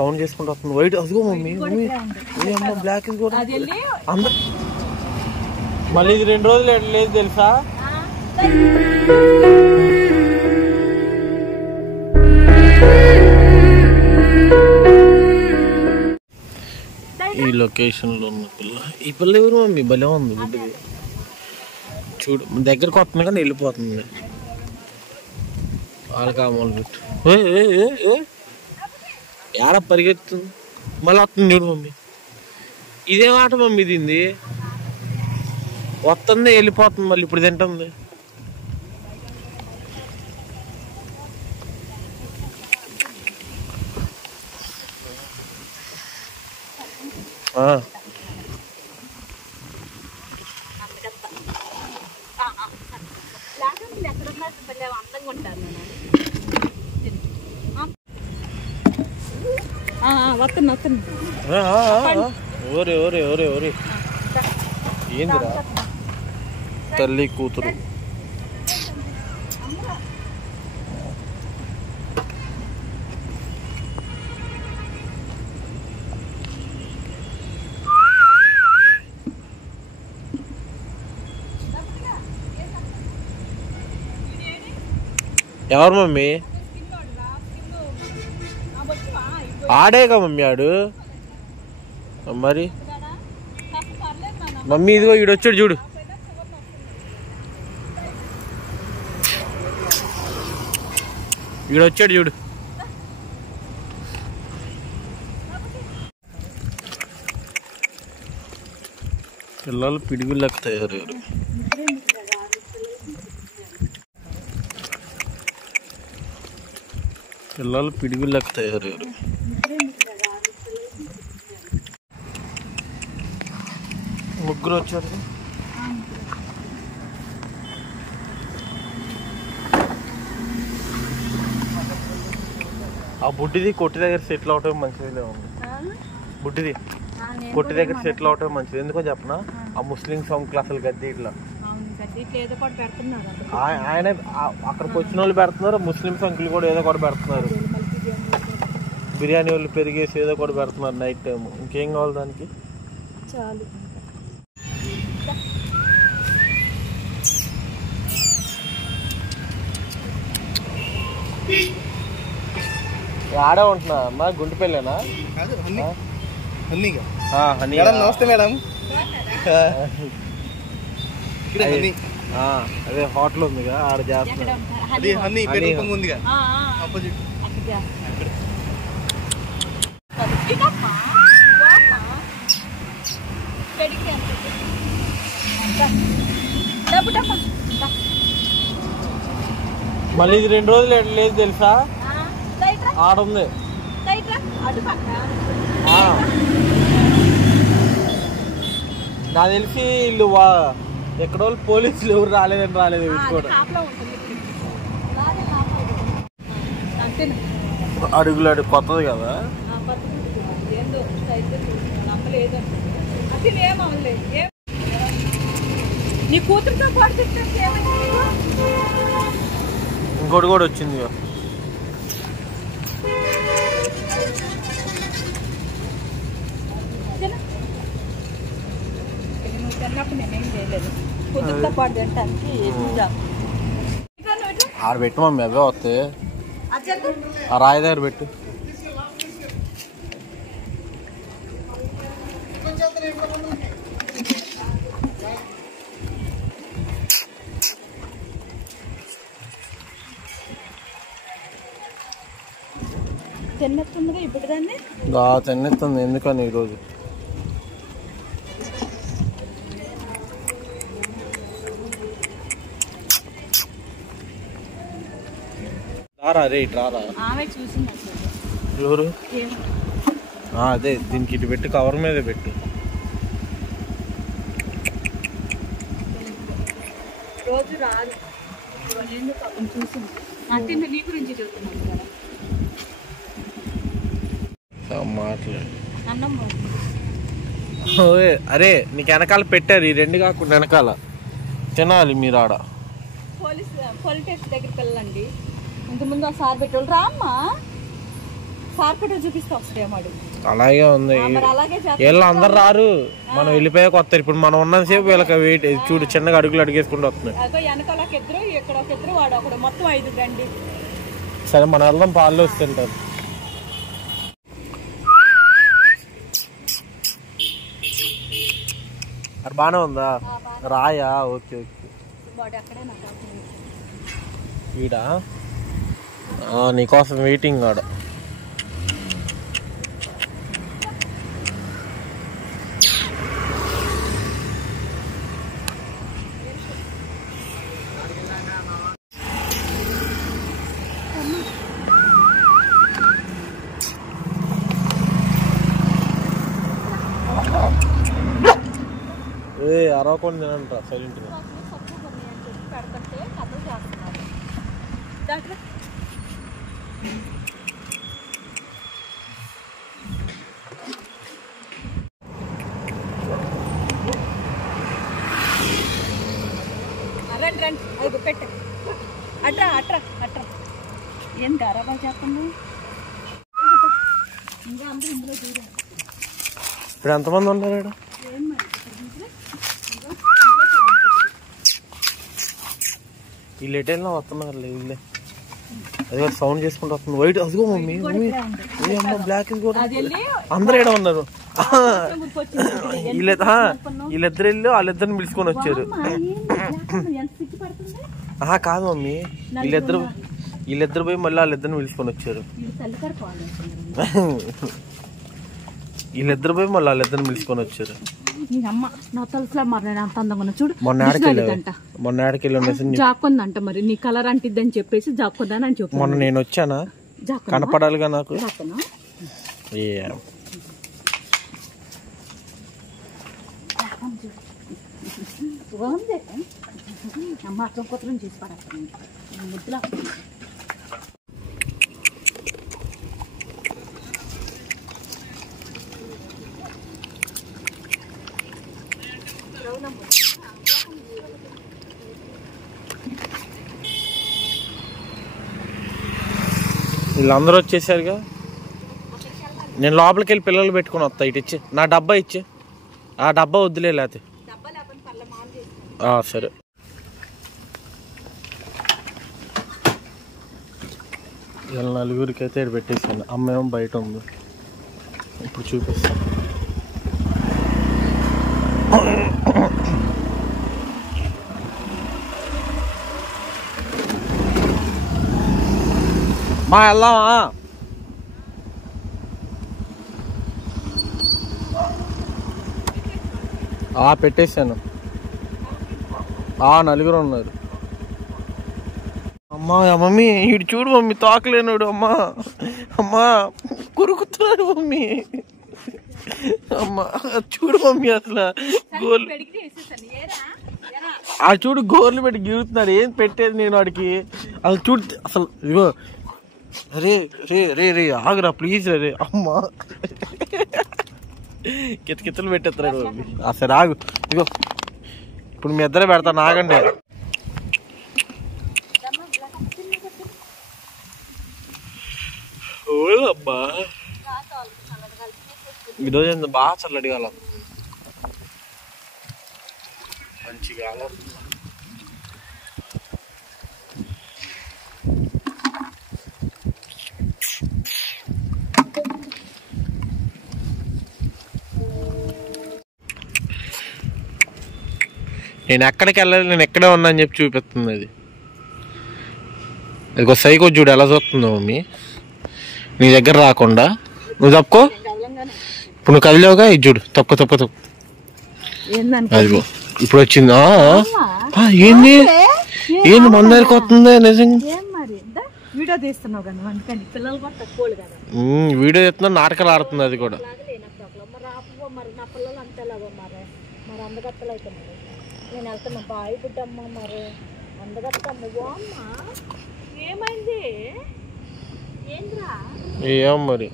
Sound చేసుకుంటూ వస్తుంది. White అదిగో మమ్మీ అమ్మ బ్లాక్ కూడా అందరు. మళ్ళీ ఇది 2 రోజులు లేదు తెలుసా. ఈ లొకేషన్ లో ఉన్న పిల్ల, ఈ పిల్ల ఎవరు మమ్మీ? భలే ఉంది గుడ్డిది. చూడు దగ్గరకు వస్తుంది కానీ వెళ్ళిపోతుంది. వాళ్ళకి అమలు పెట్టు. ఏడ పరిగెత్తుంది మళ్ళీ వస్తుంది చూడు మమ్మీ. ఇదేం ఆట మమ్మీ దీంది? వస్తుంది వెళ్ళిపోతుంది మళ్ళీ ఇప్పుడు తింటుంది. ఓరే ఓరే ఓరే ఓరే ఏందిరా తల్లి కూతురు. ఎవరు మమ్మీ? ఆడేగా మమ్మీ ఆడు. మరి మమ్మీ ఇదిగో ఈడొచ్చాడు చూడు. ఈడొచ్చాడు చూడు. పిల్లలు పిడిగుళ్ళకి తయారయ్యారు. పిల్లలు పిడిగుళ్ళకి తయారయ్యారు. ముగ్గురు వచ్చారు. ఆ బుడ్డిది కొట్టి దగ్గర సెటిల్ అవటం మంచిది. బుడ్డిది కొట్టి దగ్గర సెటిల్ అవటం మంచిది. ఎందుకో చెప్పనా, ఆ ముస్లిం సౌండ్ క్లాసులు గద్దీ ఇట్లా ఆయన అక్కడికి వచ్చిన వాళ్ళు పెడుతున్నారు. ముస్లిం సంఖ్యలు కూడా ఏదో కూడా పెడుతున్నారు. బిర్యానీ వాళ్ళు పెరిగేసి ఏదో కూడా పెడుతున్నారు నైట్ టైం. ఇంకేం కావాలి దానికి? చాలు. ఆడే ఉంటున్నా అమ్మా. గుంటిపల్లేనా? నమస్తే మేడం. అదే హోటల్ ఉందిగా ఆడ చేస్తున్నా. మళ్ళీ ఇది 2 రోజులు లేదు తెలుసా. ఆడుంది నాకు తెలిసి వీళ్ళు ఎక్కడో పోలీసులు ఎవరు రాలేదు కూడా. అడుగులాడు కొత్తది కదా. ఇంకోటి కూడా వచ్చింది. ఆడ పెట్టు మమ్మీ, అవే వస్తాయి. ఆ రాయి దగ్గర పెట్టు. తిన్నెత్తుంది ఎందుకని ఈరోజు. ఎవరు? అదే దీనికి ఇటు పెట్టు, కవర్ మీద పెట్టు. రోజు రాదు అరే నీకు వెనకాల పెట్టారు, ఈ 2 కాకుండా వెనకాల తినాలి మీరు. ఆడ పోలీస్ దగ్గరికి వెళ్ళండి. ఇంతకుముందు ఆ సార్ పెట్టేవాళ్ళు. రామ్మా కార్పెట్ చూపిస్తే వస్తాయమాడు అలాగే ఉంది. వీళ్ళు అందరు రారు, మనం వెళ్ళిపోయాక వస్తారు. ఇప్పుడు మనం ఉన్నంతసేపు వీళ్ళకి వెయిట్ చూడు, చిన్నగా అడుగులు అడిగేసుకుంటూ వస్తున్నాయి. వెనకాలకి ఇద్దరు, ఇక్కడ ఒక ఇద్దరు, వాడు ఒకడు, మొత్తం 5 రండి. సరే మనం వెళ్దాం, పాలు వస్తుంటారు. అది బాగానే ఉందా రాయా? Okay okay. ఈడా నీకోసం వెయిటింగ్ ఆడ. అరవకుండా తినంట సైలెంట్గా. పెట్ట అట్రా అట్రా అట్రా. ఏం గరాబా చెప్పండి. ఇంకా అందరూ ఇందులో చూడండి. ఇప్పుడు ఎంతమంది ఉన్నారు? వీళ్ళు ఎటైనా వస్తున్నారు. వీళ్ళే అదే సౌండ్ చేసుకుంటూ వస్తుంది. వైట్ అదిగో మమ్మీ, అమ్మ బ్లాక్ కూడా అందరూ ఏడ ఉన్నారు. వీళ్ళిద్దరు వెళ్ళి వాళ్ళిద్దరిని పిలుచుకొని వచ్చారు. కాదు మమ్మీ, వీళ్ళిద్దరు పోయి మళ్ళీ వాళ్ళిద్దరిని పిలుచుకొని వచ్చారు. వీళ్ళిద్దరు పోయి మళ్ళీ వాళ్ళిద్దరిని పిలుచుకొని వచ్చారు. మొన్న జాక్కుందంట, మరి నీ కలర్ అంటిద్దని చెప్పేసి జాక్కుందని అని చెప్పి మొన్న నేను వచ్చానా, కనపడాలిగా నాకు. వీళ్ళందరూ వచ్చేసారుగా. నేను లోపలికి వెళ్ళి పిల్లలు పెట్టుకుని వస్తా. ఇటు ఇచ్చి నా డబ్బా ఇచ్చి. ఆ డబ్బా వద్దులే లేకపోతే. సరే. వీళ్ళ నలుగురికి అయితే ఇక్కడ పెట్టేసాను. అమ్మేమో బయట ఉంది. ఇప్పుడు చూపిస్తాను. మా వెళ్దామా? పెట్టేశాను. నలుగురు ఉన్నారు. అమ్మా మమ్మీ ఇటు చూడు మమ్మీ, తాకలేనాడు. అమ్మా కొరుకుతున్నాడు మమ్మీ. అమ్మా చూడు మమ్మీ, అసలు గోర్లు చూడు, గోర్లు పెట్టి గిరుతున్నాడు. ఏం పెట్టేది నేను వాడికి? అసలు చూడు, అసలు ఇగో. రే రే రే రే ఆగురా ప్లీజ్. రే అమ్మా కితకితలు పెట్టేస్తున్నాడు. అసలు ఆగు. ఇగో ఇప్పుడు మీ ఇద్దరే పెడతాను, ఆగండి. అబ్బా ఈరోజు బాగా చల్లటి కాలం, మంచి కాలం. నేను ఎక్కడికి వెళ్ళాలి, నేను ఎక్కడే ఉన్నా అని చెప్పి చూపిస్తుంది అది. అది ఒక సైకో చూడు ఎలా చూస్తుందో మమ్మీ, నీ దగ్గర రాకుండా. నువ్వు తప్పుకో, ఇప్పుడు నువ్వు కదిలేవుగా. ఇది చూడు, తప్పు. అదిగో ఇప్పుడు వచ్చింది. ఏంది మన దగ్గరకు వస్తుంది నిజంగా. వీడియో తీస్తున్నావు కదా, అందుకని పిల్లలు కూడా తక్కువ కదా. వీడియో తీస్తున్నా, నాటకాలు ఆడుతుంది అది కూడా. మరి నా పిల్లలు అంతేలాగో మరి అందగత్తలు అయితే మరి నేను వెళ్తున్నా. బాయ్ బిడ్డమ్మ, మరి అందగత్తమ్మ. అమ్మ ఏమైంది? ఏంద్రా ఏం మరి